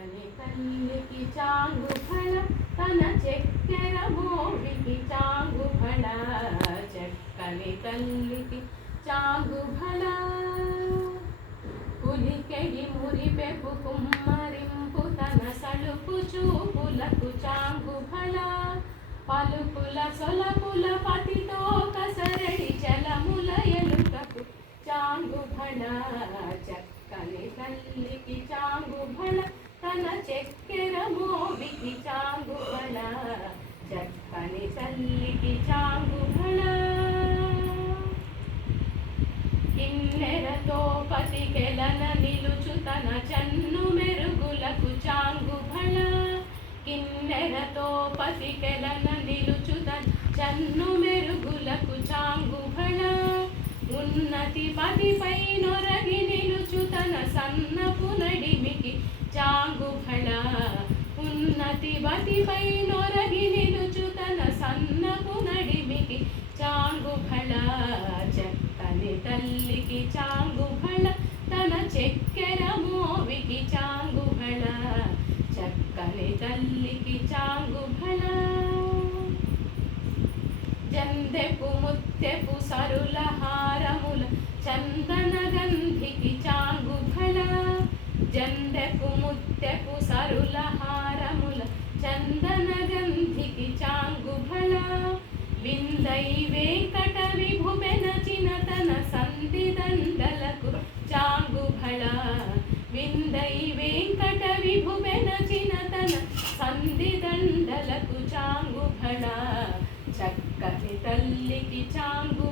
చక్కని తల్లికి చాంగు ఫల తన చక్కెర మోవికి చాంగు ఫల చక్కని తల్లికి చాంగు ఫల పులికెడి మురిపెపు కుమ్మరింపు తన సలుపు చూపులకు చాంగు ఫల పలుకుల సొలపుల పతితో కసరడి చలముల ఎలుకకు చాంగు ఫల చక్కని తల్లికి చక్కన చక్కెర మోమికి చాంగు ఫల చక్కని చల్లికి చాంగు ఫల కిన్నెరతో పతికెలన నిలుచు తన చన్ను మెరుగులకు చాంగు ఫల కిన్నెరతో పతికెలన నిలుచు తన చన్ను మెరుగులకు ఉన్నతి నొరగి నిలుచు తన సన్నపు నడిమికి చాంగు ఫల చక్కని తల్లికి చాంగు ఫల తన చెక్కెర మోవికి చాంగు ఫల చక్కని తల్లికి చాంగు ఫల జందెపు ముత్తెపు సరుల హారముల చందన గంధికి చాంగు ఫల జందెపు ముత్తెపు సరుల హారము చందన గంధికి చాంగు ఫల విందై వెంకట విభుమెనచిన చినతన సంధి దండలకు చాంగు ఫల విందై వెంకట విభుమెనచిన చినతన సంధి దండలకు చాంగు ఫల చక్కని తల్లికి చాంగు